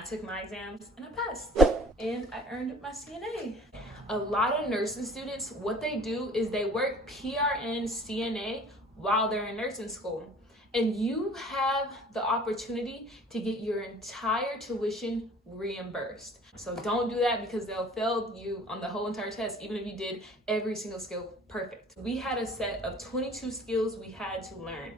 I took my exams and I passed. And I earned my CNA. A lot of nursing students, what they do is they work PRN CNA while they're in nursing school. And you have the opportunity to get your entire tuition reimbursed. So don't do that because they'll fail you on the whole entire test, even if you did every single skill perfect. We had a set of 22 skills we had to learn.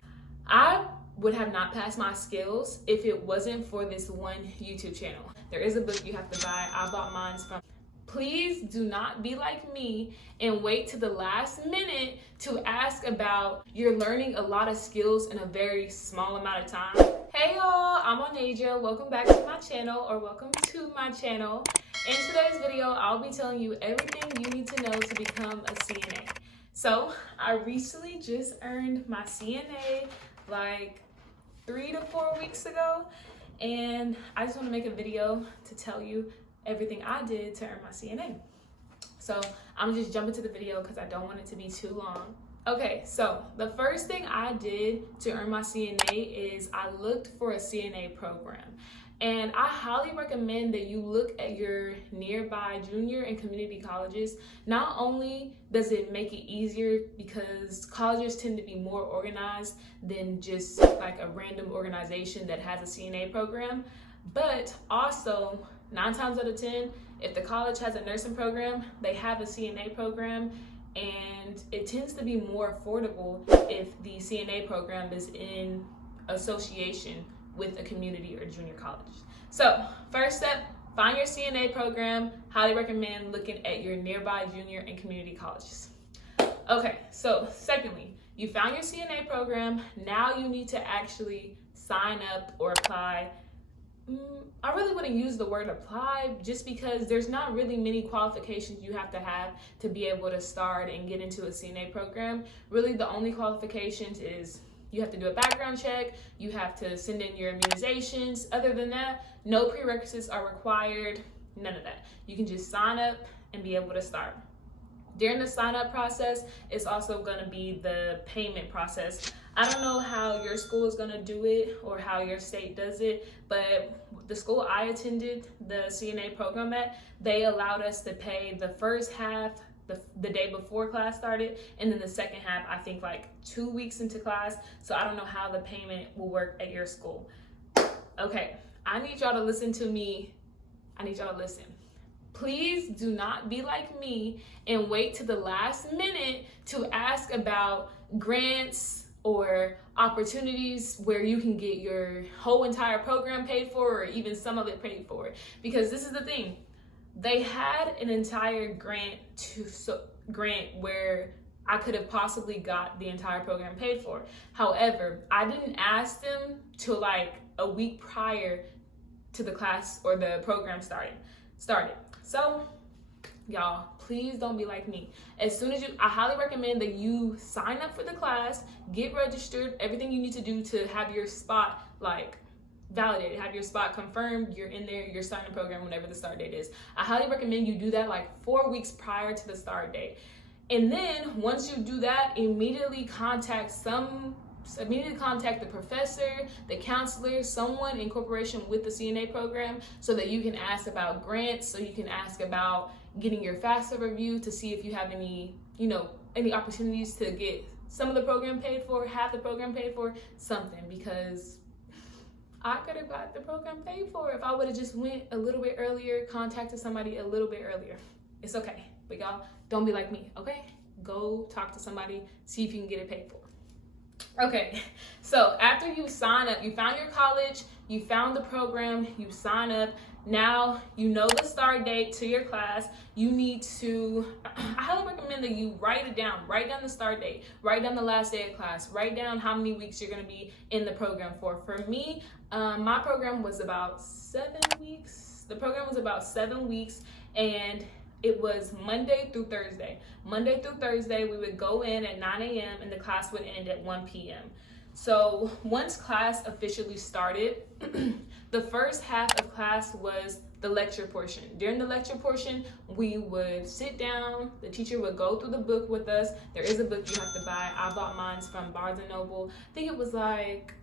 I would have not passed my skills if it wasn't for this one YouTube channel. There is a book you have to buy. I bought mine from. Please do not be like me and wait to the last minute to ask about you're learning a lot of skills in a very small amount of time. Hey y'all, I'm Auhneja. Welcome back to my channel, or welcome to my channel. In today's video, I'll be telling you everything you need to know to become a CNA. So I recently just earned my CNA like 3 to 4 weeks ago, and I just want to make a video to tell you everything I did to earn my CNA. So I'm gonna just jump into the video because I don't want it to be too long. Okay, so the first thing I did to earn my CNA is I looked for a CNA program. And I highly recommend that you look at your nearby junior and community colleges. Not only does it make it easier because colleges tend to be more organized than just like a random organization that has a CNA program, but also 9 times out of 10, if the college has a nursing program, they have a CNA program, and it tends to be more affordable if the CNA program is in association with a community or junior college. So first step, find your CNA program. Highly recommend looking at your nearby junior and community colleges. Okay, so secondly, you found your CNA program. Now you need to actually sign up or apply. I really wouldn't use the word apply just because there's not really many qualifications you have to be able to start and get into a CNA program. Really, the only qualifications is you have to do a background check, you have to send in your immunizations. Other than that, no prerequisites are required, none of that. You can just sign up and be able to start. During the sign up process, it's also going to be the payment process. I don't know how your school is going to do it or how your state does it, but the school I attended the CNA program at, they allowed us to pay the first half the day before class started, and then the second half, I think like 2 weeks into class. So I don't know how the payment will work at your school. Okay, I need y'all to listen to me. I need y'all to listen. Please do not be like me and wait to the last minute to ask about grants or opportunities where you can get your whole entire program paid for, or even some of it paid for. Because this is the thing, they had an entire grant where I could have possibly got the entire program paid for. However, I didn't ask them till like a week prior to the class or the program started. So y'all, please don't be like me. As soon as I highly recommend that you sign up for the class, get registered, everything you need to do to have your spot like validated, have your spot confirmed, you're in there, you're starting the program whenever the start date is. I highly recommend you do that like 4 weeks prior to the start date. And then once you do that, immediately contact the professor, the counselor, someone in cooperation with the CNA program, so that you can ask about grants, so you can ask about getting your FAFSA review to see if you have any opportunities to get some of the program paid for, half the program paid for, something, because I could have got the program paid for if I would have just went a little bit earlier, contacted somebody a little bit earlier. It's okay, but y'all, don't be like me, okay? Go talk to somebody, see if you can get it paid for. Okay, so after you sign up, you found your college, you found the program, you sign up, now you know the start date to your class. You need to, I highly recommend that you write it down, write down the start date, write down the last day of class, write down how many weeks you're going to be in the program for. For me, my program was about 7 weeks. The program was about 7 weeks, and it was Monday through Thursday. Monday through Thursday, we would go in at 9 a.m. and the class would end at 1 p.m. So once class officially started, the first half of class was the lecture portion. During the lecture portion, we would sit down, the teacher would go through the book with us. There is a book you have to buy. I bought mine from Barnes & Noble. I think it was like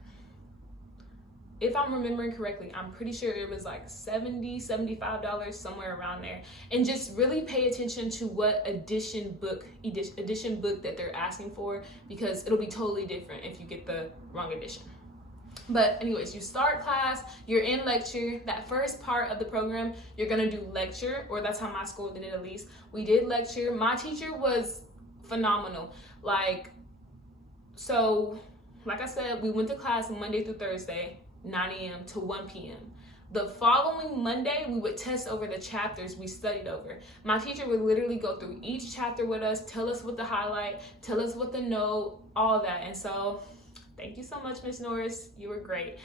if I'm remembering correctly, I'm pretty sure it was like $70, $75, somewhere around there. And just really pay attention to what edition book that they're asking for, because it'll be totally different if you get the wrong edition. But anyways, you start class, you're in lecture. That first part of the program, you're gonna do lecture, or that's how my school did it at least. We did lecture. My teacher was phenomenal. Like I said, we went to class Monday through Thursday, 9 a.m. to 1 p.m. The following Monday, we would test over the chapters we studied over. My teacher would literally go through each chapter with us, tell us what to highlight, tell us what to know, all that. And so thank you so much, Miss Norris. You were great.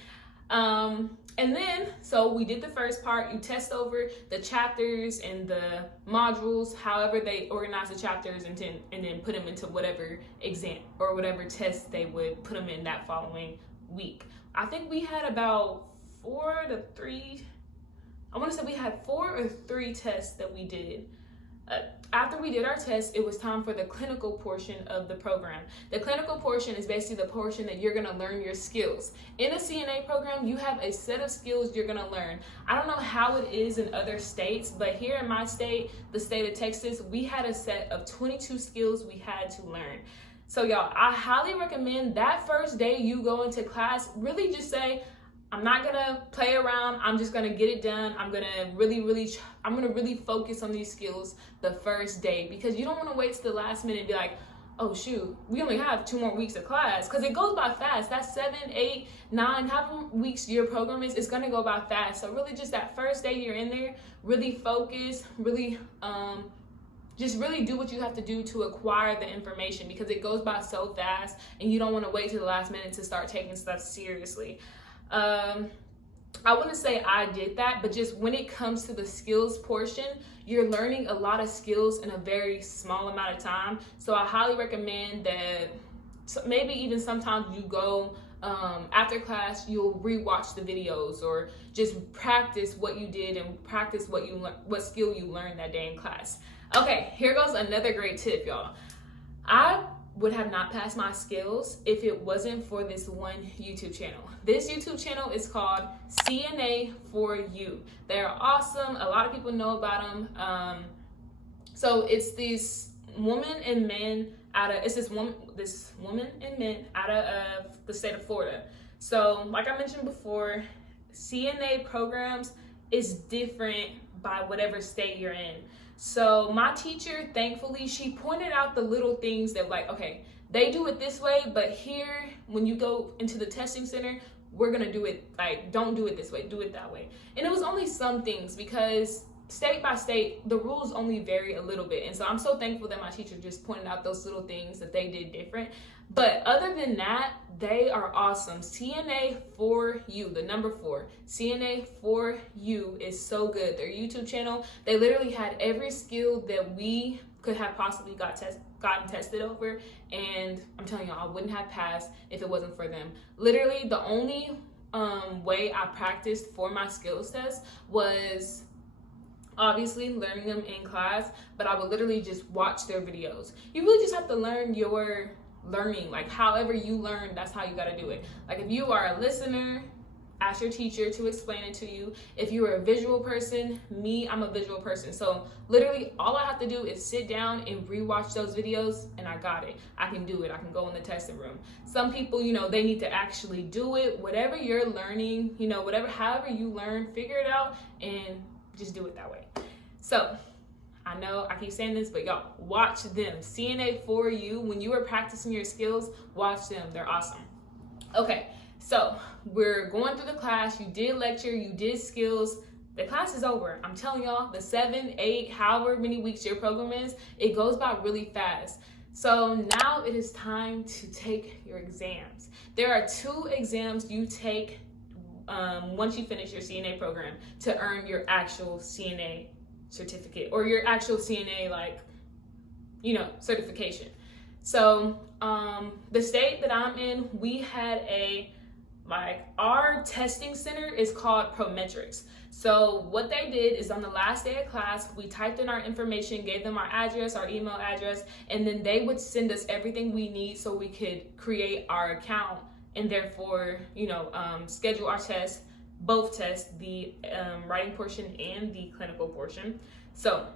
And then, so we did the first part. You test over the chapters and the modules, however they organize the chapters, and then put them into whatever exam or whatever test they would put them in that following week. I think we had about 4 to 3. I want to say we had 4 or 3 tests that we did. After we did our test, it was time for the clinical portion of the program. The clinical portion is basically the portion that you're going to learn your skills. In a CNA program, you have a set of skills you're going to learn. I don't know how it is in other states, but here in my state, the state of Texas, we had a set of 22 skills we had to learn. So y'all, I highly recommend that first day you go into class, really just say, I'm not gonna play around. I'm just gonna get it done. I'm gonna really focus on these skills the first day, because you don't want to wait to the last minute and be like, oh shoot, we only have 2 more weeks of class, because it goes by fast. That's 7, 8, 9, however weeks your program is, it's gonna go by fast. So really just that first day you're in there, really focus, really just really do what you have to do to acquire the information, because it goes by so fast and you don't want to wait to the last minute to start taking stuff seriously. I wouldn't say I did that, but just when it comes to the skills portion, you're learning a lot of skills in a very small amount of time. So I highly recommend that maybe even sometimes you go after class, you'll rewatch the videos, or just practice what you did and practice what skill you learned that day in class. Okay, here goes another great tip, y'all. I would have not passed my skills if it wasn't for this one YouTube channel. This YouTube channel is called CNA for You. They're awesome. A lot of people know about them. So it's these women and men this woman and men out of the state of Florida. So like I mentioned before, CNA programs is different by whatever state you're in. So my teacher, thankfully, she pointed out the little things that, like, okay, they do it this way, but here, when you go into the testing center, we're gonna do it, like, don't do it this way, do it that way. And it was only some things, because state by state, the rules only vary a little bit. And so I'm so thankful that my teacher just pointed out those little things that they did different. But other than that, they are awesome. CNA for You, the number 4. CNA for You is so good. Their YouTube channel, they literally had every skill that we could have possibly gotten tested over. And I'm telling y'all, I wouldn't have passed if it wasn't for them. Literally, the only way I practiced for my skills test was obviously learning them in class, but I would literally just watch their videos. You really just have to learn your learning, like however you learn, that's how you got to do it. Like if you are a listener, ask your teacher to explain it to you. If you are a visual person, I'm a visual person, so literally all I have to do is sit down and rewatch those videos, and I got it. I can do it. I can go in the testing room. Some people, they need to actually do it. Whatever you're learning, however you learn, figure it out and just do it that way. So I know I keep saying this, but y'all, watch them. CNA for You. When you are practicing your skills, watch them. They're awesome. Okay, so we're going through the class. You did lecture, you did skills. The class is over. I'm telling y'all, the 7, 8, however many weeks your program is, it goes by really fast. So now it is time to take your exams. There are 2 exams you take once you finish your CNA program to earn your actual CNA certificate, or your actual CNA, certification. So the state that I'm in, we had our testing center is called Prometrics. So what they did is on the last day of class, we typed in our information, gave them our address, our email address, and then they would send us everything we need so we could create our account and therefore, schedule our tests, both tests, the writing portion and the clinical portion. So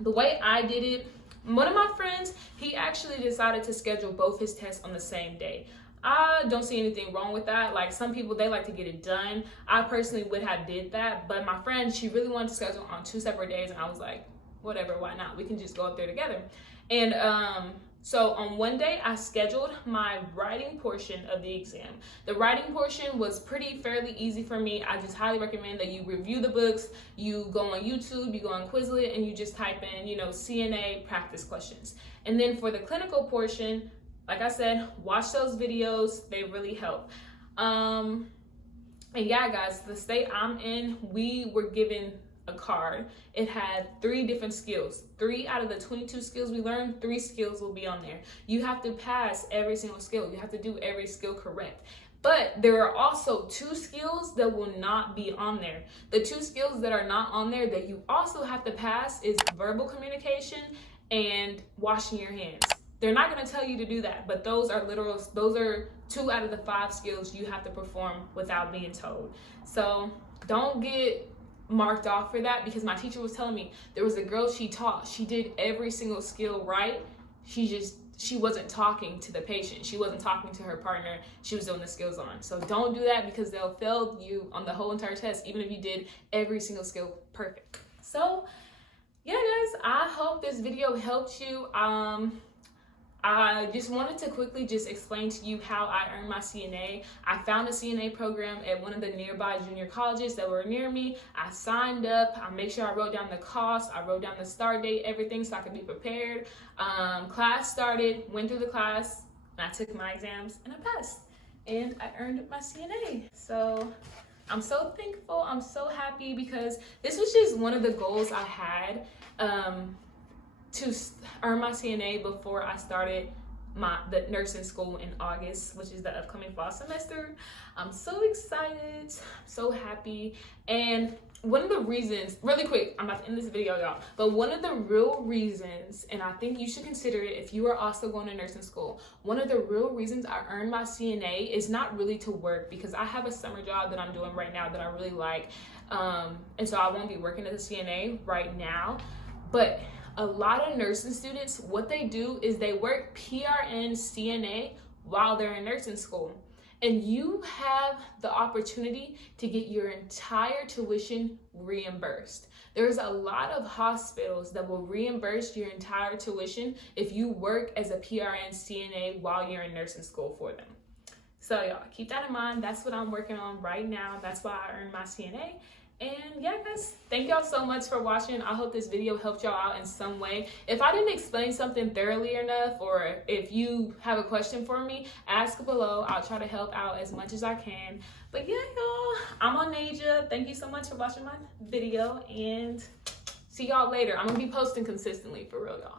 the way I did it, one of my friends, he actually decided to schedule both his tests on the same day. I don't see anything wrong with that. Like, some people, they like to get it done. I personally would have did that, but my friend, she really wanted to schedule on 2 separate days, and I was like, whatever, why not? We can just go up there together. And so on one day, I scheduled my writing portion of the exam. The writing portion was fairly easy for me. I just highly recommend that you review the books, you go on YouTube, you go on Quizlet, and you just type in, CNA practice questions. And then for the clinical portion, like I said, watch those videos. They really help. And yeah, guys, the state I'm in, we were given a card. It had 3 different skills. 3 out of the 22 skills we learned, 3 skills will be on there. You have to pass every single skill. You have to do every skill correct. But there are also 2 skills that will not be on there. The 2 skills that are not on there that you also have to pass is verbal communication and washing your hands. They're not going to tell you to do that, but those are 2 out of the 5 skills you have to perform without being told. So don't get marked off for that, because my teacher was telling me there was a girl she taught. She did every single skill right. She wasn't talking to the patient. She wasn't talking to her partner. She was doing the skills on. So don't do that, because they'll fail you on the whole entire test, even if you did every single skill perfect. So yeah, guys, I hope this video helped you. I just wanted to quickly just explain to you how I earned my CNA. I found a CNA program at one of the nearby junior colleges that were near me. I signed up. I made sure I wrote down the cost. I wrote down the start date, everything, so I could be prepared. Class started, went through the class, and I took my exams, and I passed. And I earned my CNA. So I'm so thankful. I'm so happy, because this was just one of the goals I had. To earn my CNA before I started the nursing school in August, which is the upcoming fall semester. I'm so excited, so happy. And one of the reasons, really quick, I'm about to end this video, y'all, but one of the real reasons, and I think you should consider it if you are also going to nursing school, one of the real reasons I earned my CNA is not really to work, because I have a summer job that I'm doing right now that I really like, and so I won't be working as a CNA right now. But a lot of nursing students, what they do is they work PRN CNA while they're in nursing school. And you have the opportunity to get your entire tuition reimbursed. There's a lot of hospitals that will reimburse your entire tuition if you work as a PRN CNA while you're in nursing school for them. So y'all, keep that in mind. That's what I'm working on right now. That's why I earned my CNA. And yeah, guys, thank y'all so much for watching. I hope this video helped y'all out in some way. If I didn't explain something thoroughly enough, or if you have a question for me, ask below. I'll try to help out as much as I can. But yeah, y'all, I'm Auhneja. Thank you so much for watching my video, and see y'all later. I'm gonna be posting consistently, for real, y'all.